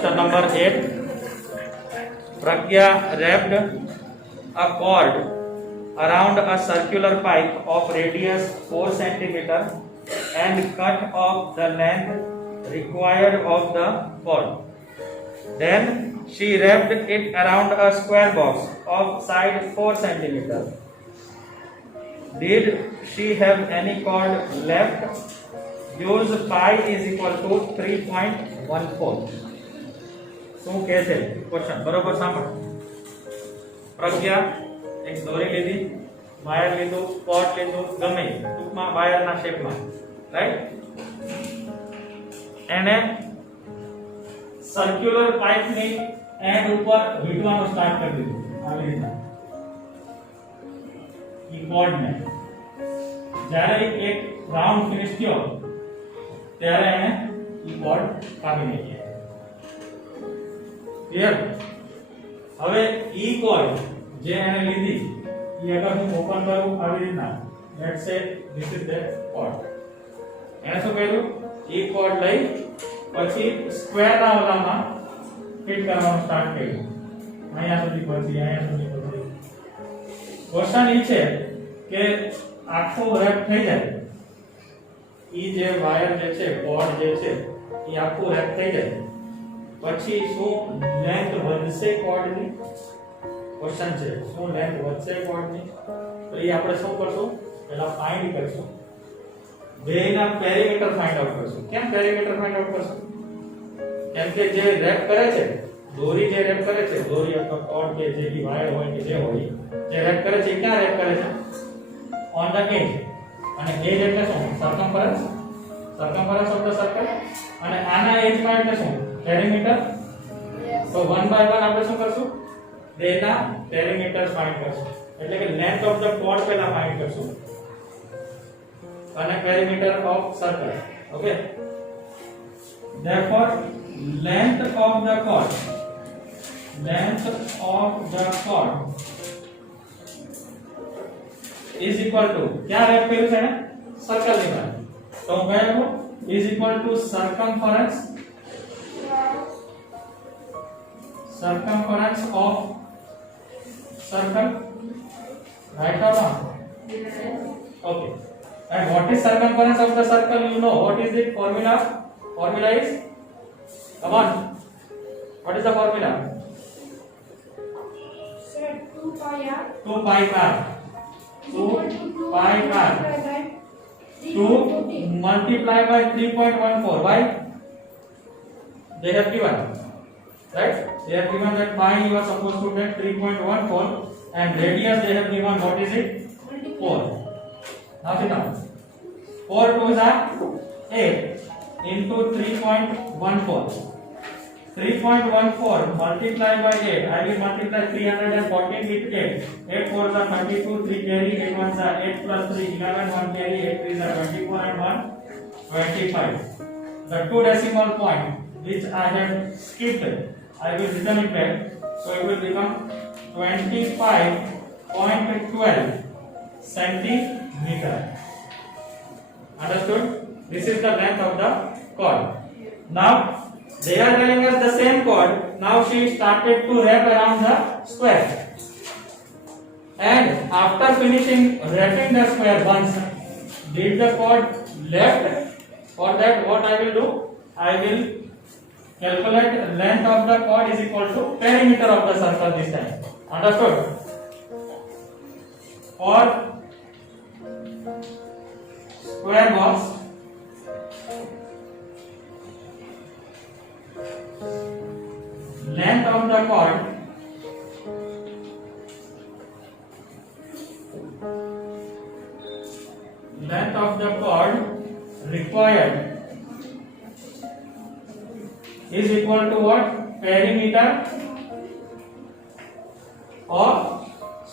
Question number 8. Pragya wrapped a cord around a circular pipe of radius 4 centimeter and cut off the length required of the cord. Then she wrapped it around a square box of side 4 centimeter. Did she have any cord left? Use pi is equal to 3.14. શું કહે છે question બરોબર સાંભળો. પ્રજ્ઞા એક દોરી લીધી, wire લીધું, cord લીધું, ગમે ટૂંકમાં વાયરના શેપમાં, રાઈટ? એને સર્ક્યુલર પાઇપની એન્ડ ઉપર વીંટવાનું સ્ટાર્ટ કરી દીધું આવી રીતના ઈ કોર્ડને. જ્યારે એક રાઉન્ડ ફિનિશ થયો ત્યારે એને ઈ કોર્ડ કાપી નાખ્યો. ક્લિયર? હવે ઈ કોર્ડ જે એને લીધી ઈ અગર હું ઓપન કરું આવી રીતના, લેટ્સ સે ધીસ ઇઝ ધ કોર્ડ. એને શું કર્યું? ઈ કોર્ડ લઈ પછી સ્ક્વેર ના ઓલામાં ફિટ કરવાનું સ્ટાર્ટ કર્યું. અહીંયા સુધી પછી અહીંયા સુધી પછી. ક્વેશ્ચન ઈ છે કે આખો રેપ થઈ જાય, ઈ જે વાયર જે છે, કોર્ડ જે છે ઈ આખું રેપ થઈ જાય પછી શું લેન્થ વધશે કોર્ડની? ક્વેશ્ચન છે શું લેન્થ વધશે કોર્ડની? તો એ આપણે શું કરશું? પહેલા ફાઇન્ડ કરશું, બેના પેરીમીટર ફાઇન્ડ આઉટ કરશું. કેમ પેરીમીટર ફાઇન્ડ આઉટ કરશું? કેમ કે જે રેપ કરે છે, દોરી જે રેપ કરે છે, દોરી અથવા કોર્ડ કે જે બી વાયર હોય કે જે હોય, જે રેપ કરે છે ક્યાં રેપ કરે છે? On the edge. અને એજ એટલે શું? Circumference. Circumference of the circle. અને આના એજમાં એટલે શું? પેરીમીટર. તો 1 by 1 આપણે શું કરશું? બેના પેરીમીટર ફાઇન્ડ કરશું. એટલે કે લેન્થ ઓફ ધ કોર્ડ પહેલા ફાઇન્ડ કરશું અને perimeter of circle. Okay, therefore length of the chord is equal to क्या રેપ કર્યું છે ને? સર્કલ ની બહાર. તો હું કહી શકું is equal to circumference of circle, right or wrong? Okay. And what is circumference of the circle? You know what is it? Formula is, come on, what is the formula? Sir, 2 pi r. 2 pi r. 2 pi r. 2 multiplied by 3.14. Why? They have given, right? They have given that pi you are supposed to get 3.14 and radius they have given what is it? 4. Now sit down. 4 2s are 8 into 3.14. 3.14 multiplied by 8. I will multiply 314 with 8. 8 4s are 32, 3 carry, 8 1s are 8 plus 3 11, 1 carry, 8 3s are 24 and 1 25. The two decimal point which I have skipped, I will return it back. So it will become 25.12 centimeter. Understood? This is the length of the cord. Now they are telling us the same cord. Now she started to wrap around the square. And after finishing wrapping the square once, did the cord left? For that what I will do? I will calculate length of the cord is equal to perimeter of the circle this time. Understood? For square box, length of the cord required is equal to what? Perimeter of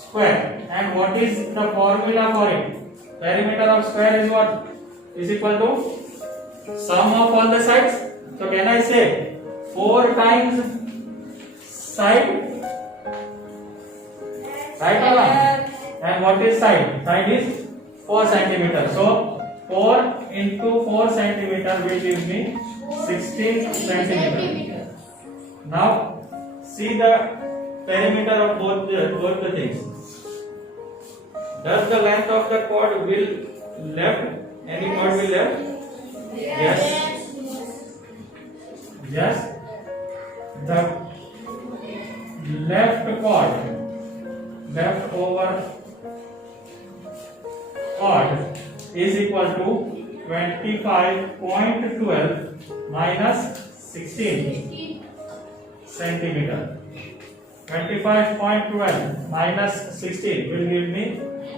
square. And what is the formula for it? Perimeter of square is what? Is equal to sum of all the sides. So can I say 4 times side? Right or wrong? And what is side? Side is 4 centimeter. So 4 into 4 centimeter will give me 16 centimeter. Now see the perimeter of both the things. Does the length of the chord will left? Any chord will left? Yes. Yes. The left chord, left over chord is equal to 25.12 minus 16 centimeter. 25.12 minus 16 will give me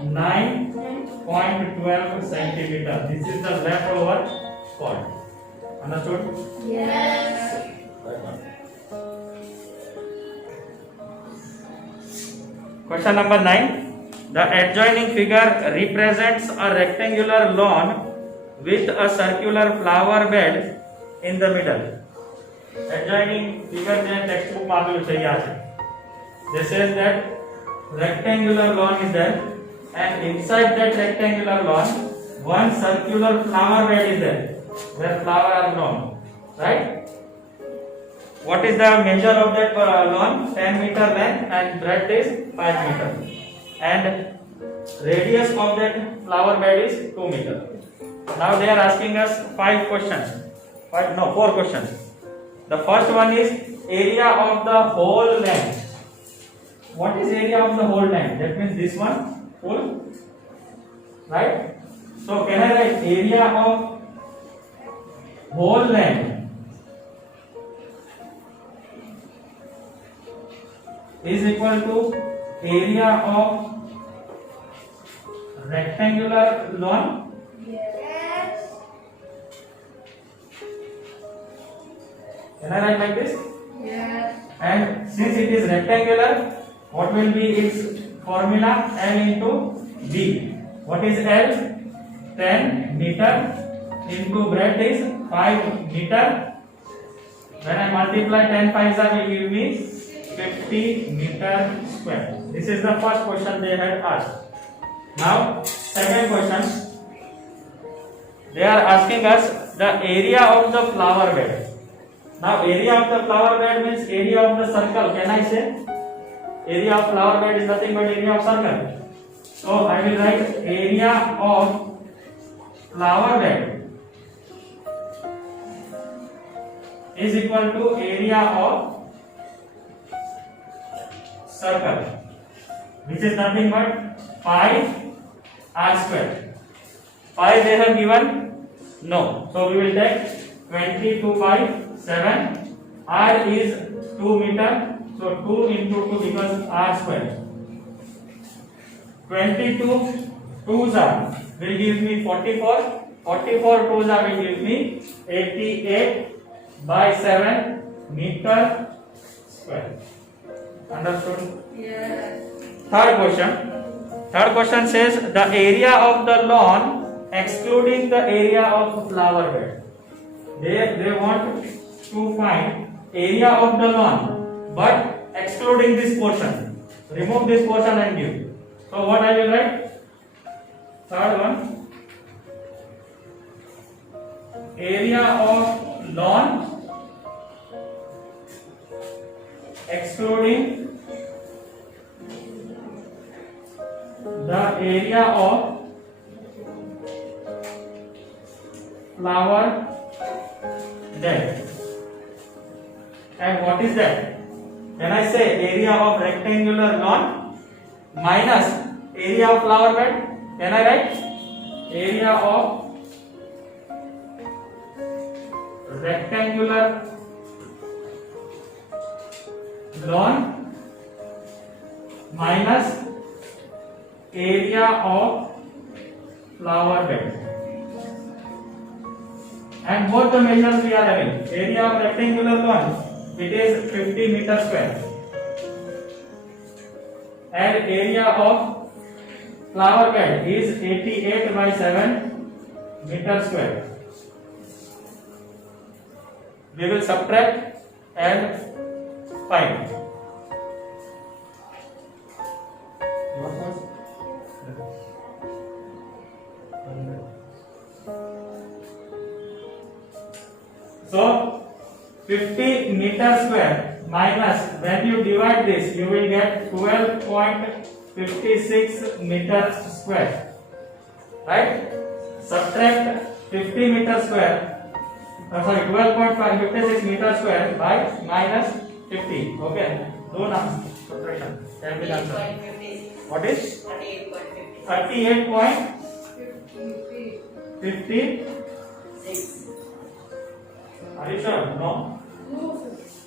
9.12 centimeter. This is the leftover chord. Understood? Yes. Question number 9. The adjoining figure represents a rectangular lawn with a circular flower bed in the middle. Adjoining figure જે textbook માં આપેલું છે યા છે. This says that rectangular lawn is there and inside that rectangular lawn one circular flower bed is there where flowers are grown, right? What is the measure of that lawn? 10 meter length and breadth is 5 meter and radius of that flower bed is 2 meter. Now they are asking us 4 questions. The first one is area of the whole length. What is area of the whole length? That means this one full, right? So can I write area of whole length is equal to area of rectangular lawn? Yes. Can I write like this? Yes. And since it is rectangular, what will be its formula? L into B. What is L? 10 meter into breadth is 5 meter. When I multiply 10 5s will give me 50 meter square. This is the first question they had asked. Now second question, they are asking us the area of the flower bed. Now area of the flower bed means area of the circle. Can I say area of flower bed is nothing but area of circle? So I will write area of flower bed is equal to area of circle, which is nothing but 5 r square. 5 they have given? No. So we will take 22 by 7. R is 2 meter. So 2 into 2 becomes r square. 22 2s are will give me 44. 44 2s are will give me 88 by 7 meter square. Understood? Yes. Third question says the area of the lawn excluding the area of flower bed. They want to find area of the lawn but excluding this portion. Remove this portion and give. So what I will write? Third one, area of lawn excluding the area of flower bed. And what is that? When I say area of rectangular lawn minus area of flower bed, can I write area of rectangular lawn minus area of flower bed? And both the measures we are having. Area of rectangular lawn, it is 50 meter square. And area of flower bed is 88 by 7 meter square. We will subtract and find. So 50 meter square minus, when you divide this, you will get 12.56 meters square. Right? Subtract 50 meters square. Sorry, 12.56 meters square by minus 50. Okay. Do now subtraction. Can be done. What is 38.56? Are you sure? No.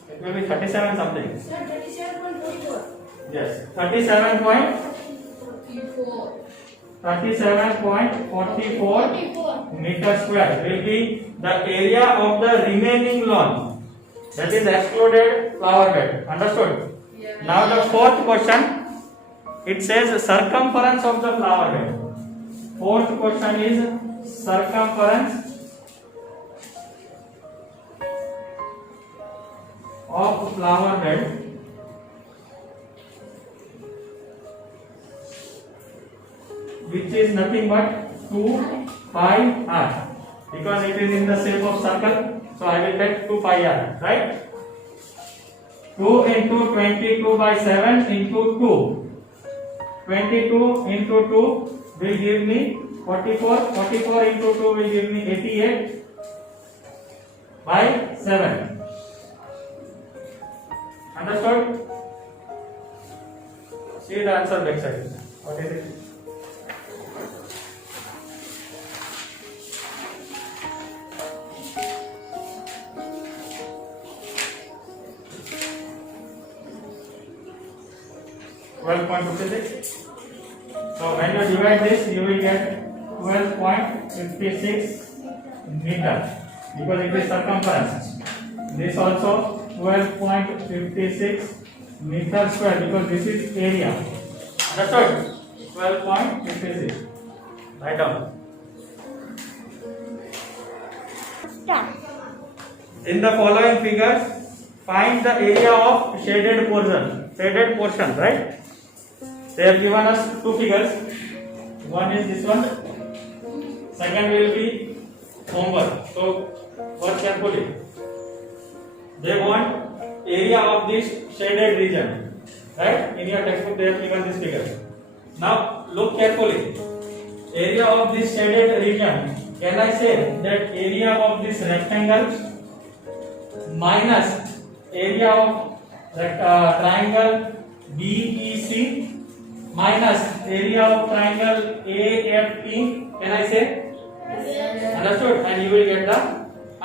It will be 37 something. Yes. 37.44 meter square will be the area of the remaining lawn, that is excluded flower bed. Understood? Yeah. Now the fourth question, it says circumference of the flower bed. Fourth question is circumference of flower bed, which is nothing but 2 pi r, because it is in the shape of circle, so I will take 2 pi r, right? 2 into 22 by 7 into 2. 22 into 2 will give me 44. 44 into 2 will give me 88 by 7. Understood? See the answer back side. What is it? So when you divide this, you will get 12.56 meter, because it is circumference. This also 12.56 meter square, because this is area. Understood? 12.56. Write down. In the following figures, find the area of shaded portion. Shaded portion, right? They have given us two figures. One is this one. Second will be homework. So watch carefully. They want area of this shaded region, right? In your textbook they have given this figure. Now look carefully. Area of this shaded region. Can I say that area of this rectangle minus area of triangle BEC minus area of triangle AFE? Can I say? Yes. Understood? And you will get the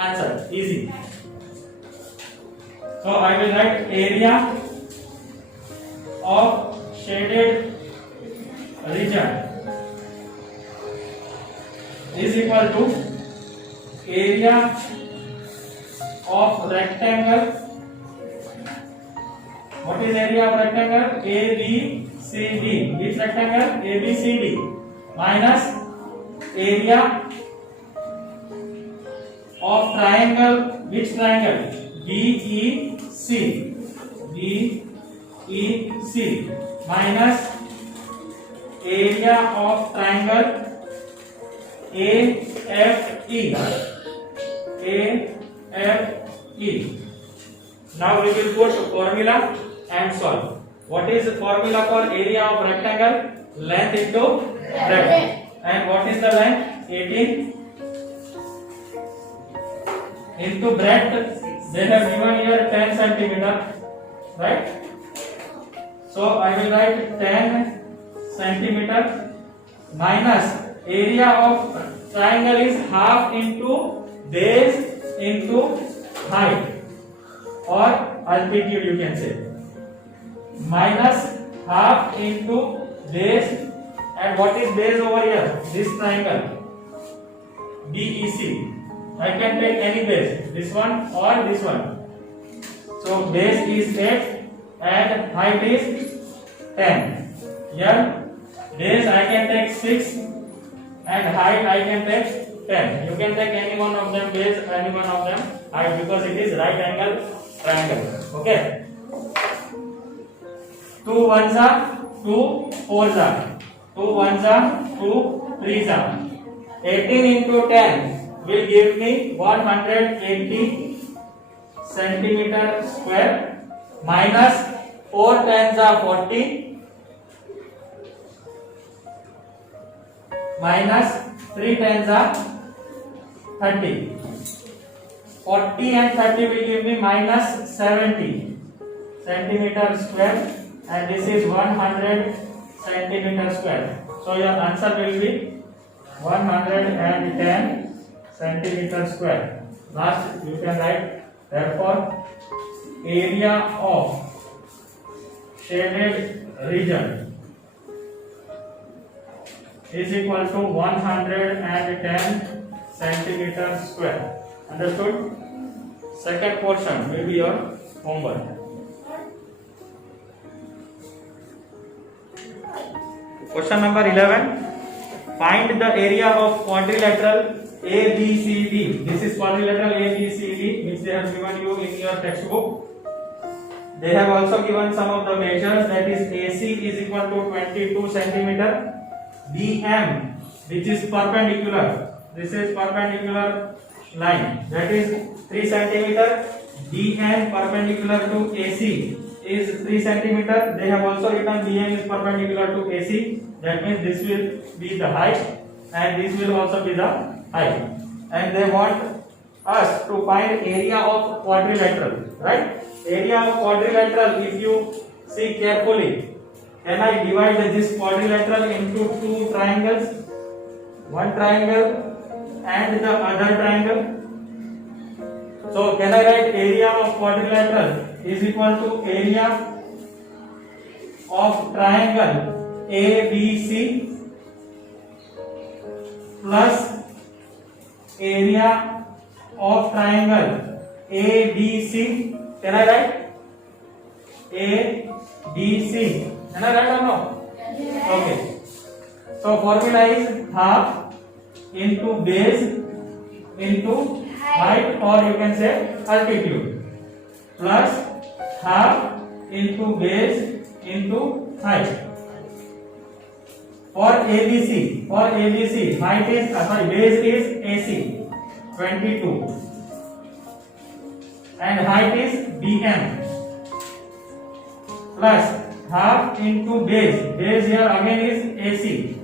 answer. Easy. So I will write area of shaded region is equal to area of rectangle. What is area of rectangle? ABCD. Which rectangle? ABCD minus area of triangle. Which triangle? BEC. BEC minus area of triangle AFE. AFE. Now we will put formula and solve. What is the formula for area of rectangle? Length into breadth. And what is the length? 18 into breadth. They have given here 10 centimeter, right? So I will write 10 centimeter minus area of triangle is half into base into height or altitude, you can say, minus half into base. And what is base over here? This triangle BEC. I can take any base, this one or this one. So base is 8 and height is 10. Here base I can take 6 and height I can take 10. You can take any one of them base, any one of them height, because it is right angle triangle. Okay. 2 ones are 2 fours are 2 ones are 2 threes are. 18 into 10 will give me 180 centimeter square. minus 4 tens are 40 minus 3 tens are 30. 40 and 30 will give me minus 70 centimeter square, and this is 100 centimeter square. So your answer will be 110 centimeter square. Last you can write, therefore area of shaded region is equal to 110 centimeter square. Understood? Second portion will be your homework. Question number 11. Find the area of quadrilateral ABCD. This is quadrilateral ABCD which they have given you in your textbook. They have also given some of the measures, that is AC is equal to 22 centimeter, BM which is perpendicular, this is perpendicular line, that is 3 centimeter, BN perpendicular to AC is 3 centimeter. They have also written BN is perpendicular to AC, that means this will be the height and this will also be the height, and they want us to find area of quadrilateral, right? Area of quadrilateral, if you see carefully, can I divide this quadrilateral into two triangles, one triangle and the other triangle? So can I write area of quadrilateral is equal to area of triangle ABC plus area of triangle ABC. Can I write ABC? Can I write or no? Yes. Okay. So formula is half into base into height, or you can say altitude, plus half into base into height. For ABC, height is base is AC 22 and height is BM, plus half into base here again is AC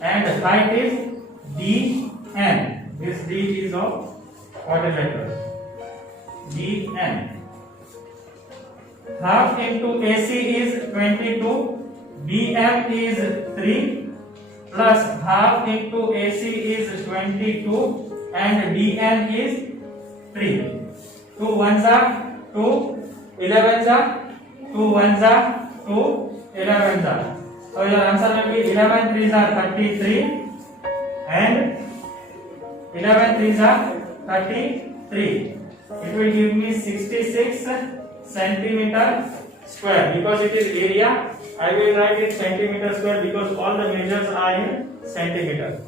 and height is DN. This D is of quadrilateral, DN. Half into AC is 22, BM is 3, plus half into AC is 22 and DN is 3. 2 ones are 2, 11s are 2 ones are 2, 11s are. So your answer will be 11 3s are 33 and 11 3s are 33. It will give me 66 centimeter square. Because it is area, I will write it centimeter square because all the measures are in centimeter.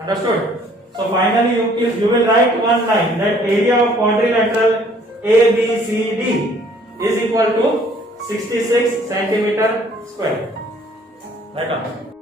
Understood? So finally you will write one line, that area of quadrilateral ABCD is equal to 66 centimeter square. Right on.